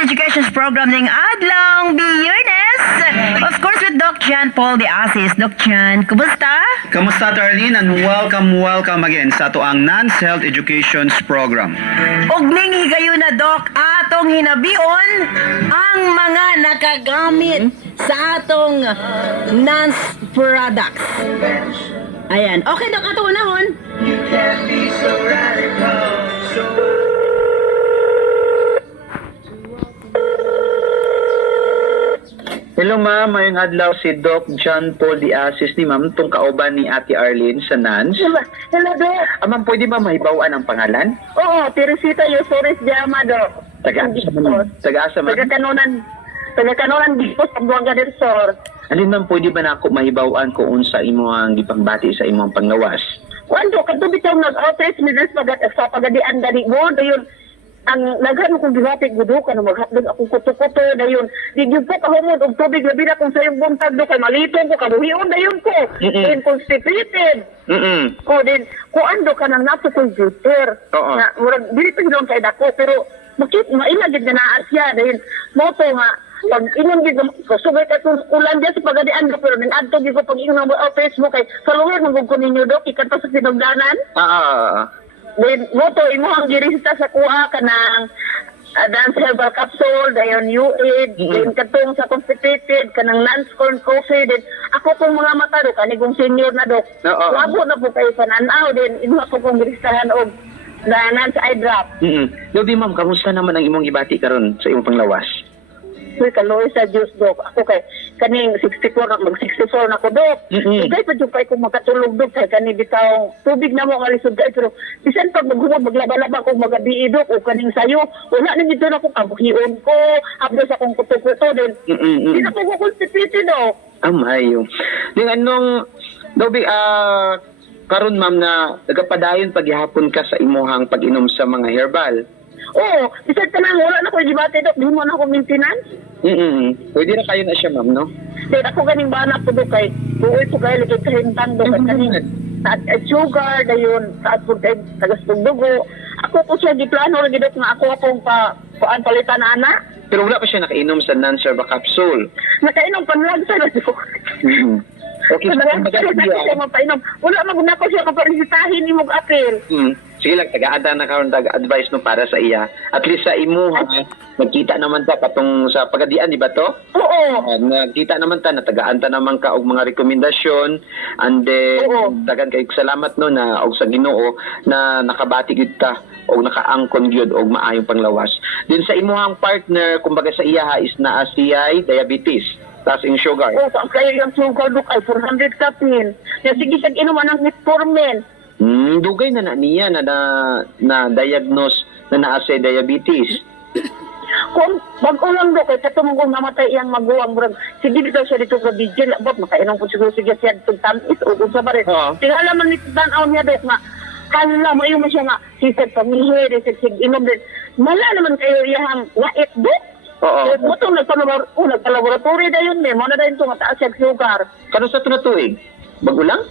Health Education Program ng Adlang Biyernes. Of course, with Doc Jan Paul de Asis. Doc Jan, kumusta? Kamusta, Tarlene? And welcome again sa ato ang NANS Health Education Program. Og ning higayon na, Doc, atong hinabion ang mga nakagamit sa atong NANS products. Ayan. Okay, Doc, ato unahon. Hello ma'am, mayong adlaw si Doc John Paul de Asis ni ma'am, itong kauban ni Ate Arlene sa NANS. Hello, Doc. Ma'am, pwede ba mahibawan ang pangalan? Oo, Teresita Yosoris Llama, Doc. Taga-asa man. Taga-asa man. Taga-kanunan dito sa Buanga del Sur. Alin ma'am, pwede ba na ako mahibawan kung unsa imo ang gipagbati sa imong panglawas? Wando, kadto bitaw nag-outreach ni Dres sa pagadian dali mo, dayon ang naghan kong gibati gudo ka na maghatdag akong kuto-kuto dayon. Di gyud ko kahumod og tubig labi na kung sayong buntag do kay malitong ko kabuhion dayon ko. Din constipated. Ko din ko ando ka nang nato computer. Oo. Na murag dili pa gid kay dako pero maila gid na asya dayon moto nga pag ingon gid ko sugay ka tong ulan diya sa pagadian do pero ning adto gid ko pag ingon mo Facebook kay follower mo ko ninyo do ikan pa sa sinugdanan. Then, moto, imo ang girisita sa kuha ka ng dance herbal capsule, dayon UAID, then katong sa constipated, ka ng non-scorn coffee, then ako pong mga mata do, kanigong senior na dok. Labo na po kayo sa nanaw, then imo ako pong girisitahan og danan sa eye drop. Lodi ma'am, kamusta naman ang imong gibati karon sa imong panglawas? Uy, kaloy sa Diyos, Dok. Ako kay kaning 64 na, mag-64 na ko, Dok. Igay pa dyan kay kung makatulog, Dok, kay kaning bitaw tubig na mo ang alisod kay, pero bisan pag maghumag, maglaba-laba kung magabi, Dok, o kaning sayo, wala na dito na kung kabuhion ko, habdo sa kong kuto-kuto, din. Di na ko constipated, Dok. Amayo. Yung anong, Dobi, karon ma'am na nagapadayon paghihapon ka sa imuhang pag-inom sa mga herbal. Oo, bisan ka na, wala na ko gibati, Dok, di mo na ako maintenance. Pwede na kayo na siya, ma'am, no? Then ako ganing bana po, Dok, kay buoy po kayo, ligay kahintang, Dok, kaning at sugar, dayon, saat po kayo, tagastong dugo. Ako po siya, giplano, lagi, Dok, nga ako akong palitan na anak. Pero wala pa siya nakainom sa non-serva capsule. Nakainom panlag sa Dok. Okay, so ang Siya mapainom. Wala maguna ko siya kaparisitahin ni mong apel. Sige lang, taga-ada na karon taga-advise no para sa iya. At least sa imo, nagkita naman ta patong sa pagadian, di ba to? Oo. Nagkita naman ta, natagaan ta naman ka og mga rekomendasyon. And then, dagan kay salamat no na og sa Ginoo na nakabati gid ta o nakaangkon gyud og maayong panglawas. Din sa imuhang partner, kumbaga sa iya is naa siya diabetes. Taas in sugar. Oo, ang kayo yung sugar, Dok, ay 400 kapin. Yung sige, inuman ng metformin. Dugay na niya na diagnose na naa siya diabetes. Kung mag-ulang, Dok, ay katong kung namatay iyang maguwang, murag, sige dito siya dito sa vigil, abot, makainom po siguro sige siya dito tamis, o kung sa barit. Tingala man nito tanaw niya, Dok, nga, kala mo yung siya nga, sisag pamihe, sisag inom din. Mala naman kayo iyang wait, Dok. Oo. Butong nagpa-laboratory na yun, mo na dahil ito mataas yung sugar. Kano sa tunatuig? Bago lang?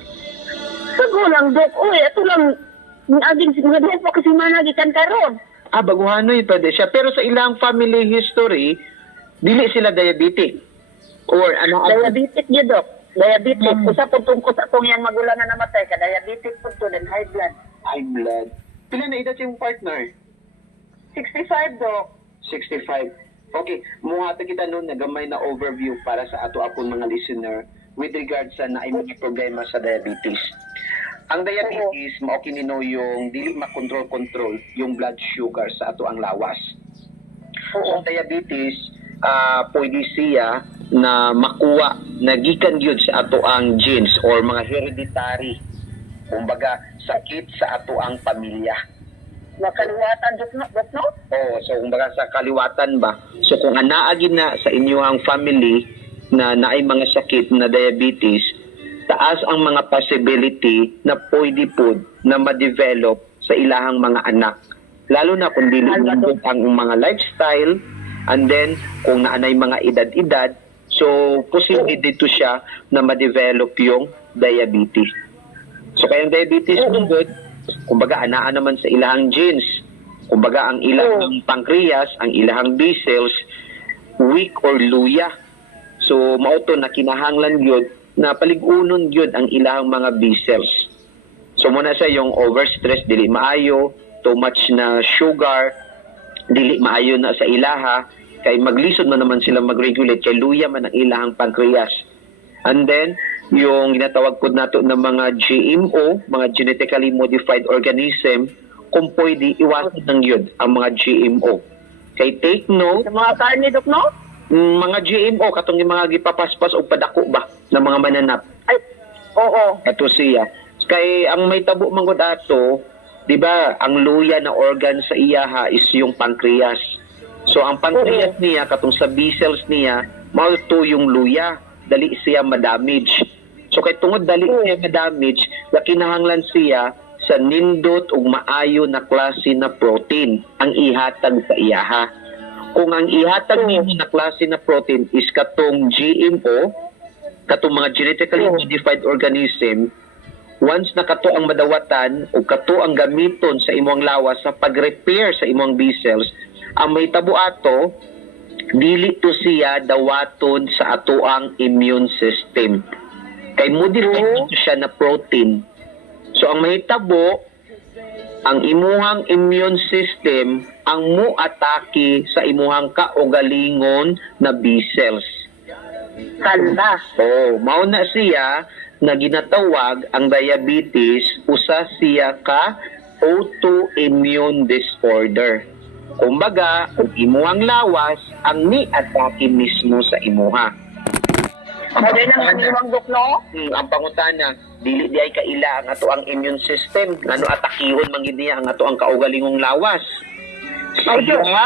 Sago lang, Dok. Uy, ito lang, aging sigurado pa kasi managikan karon. Baguhanoy pwede siya. Pero sa ilang family history, dili sila diabetic. Or ano? Diabetic yun, Dok. Diabetic. Usa po tungkol sa itong yung magulang na namatay ka. Diabetic po to, then high blood. High blood. Pila na edad yung partner? 65, Dok. 65. Okay, muhata kita noon na gamay na overview para sa ato akong mga listener with regards sa naay mga problema sa diabetes. Ang diabetes, mao kinino yung dili makontrol-control yung blood sugar sa ato ang lawas. Ang diabetes, pwede siya na makuha na gikan gyud sa ato ang genes or mga hereditary. Kumbaga, sakit sa ato ang pamilya. Nakaliwatan, Dok, no? Oo, so kumbaga sa kaliwatan ba? So kung anaagin na sa inyong family na naay mga sakit na diabetes, taas ang mga possibility na pwede po na ma-develop sa ilahang mga anak. Lalo na kung dili nindot ang mga lifestyle, and then kung naanay mga edad-edad, so posible dito siya na ma-develop yung diabetes. So kayang diabetes, good, kumbaga anaan naman sa ilahang genes. Kumbaga ang ilang pancreas, ang ilang B cells weak or luya. So mao to na kinahanglan gyud na paligunon gyud ang ilang mga B cells. So muna sa yung overstress dili maayo, too much na sugar dili maayo na sa ilaha kay maglisod man naman sila mag-regulate kay luya man ang ilahang pancreas. And then yung ginatawag po nato ng mga GMO, mga genetically modified organism, kung pwede iwasan ng yun ang mga GMO. Kay take note, Sa mga karne, Dok, no? mga GMO katong yung mga gipapaspas o padako ba ng mga mananap. Ay, oo. Ato siya. Kay ang may tabo manggod ato, 'di ba, ang luya na organ sa iyaha is yung pancreas. So ang pancreas niya katong sa B cells niya, mao to yung luya, dali siya ma-damage. So kay tungod dali siya ma-damage, kinahanglan siya sa nindot ug maayo na klase na protein ang ihatag sa iyaha. Kung ang ihatag nimo na klase na protein is katong GMO, katong mga genetically modified organism, once na kato ang madawatan o kato ang gamiton sa imong lawas sa pag-repair sa imong B cells, ang may tabo ato, dili to siya dawaton sa ato ang immune system. Kay modify to siya na protein. So ang mahitabo, ang imuhang immune system ang muatake sa imuhang kaugalingon na B cells. Kala. So, mao na siya na ginatawag ang diabetes, usa siya ka autoimmune disorder. Kumbaga, ang imuhang lawas ang ni-atake mismo sa imuha. Mali nang maniwang, Dok, no? Ang pangutana, dili di ay kaila ang ato ang immune system, ngano atakihon man gid niya ang ato ang kaugalingong lawas. Ay, Dok.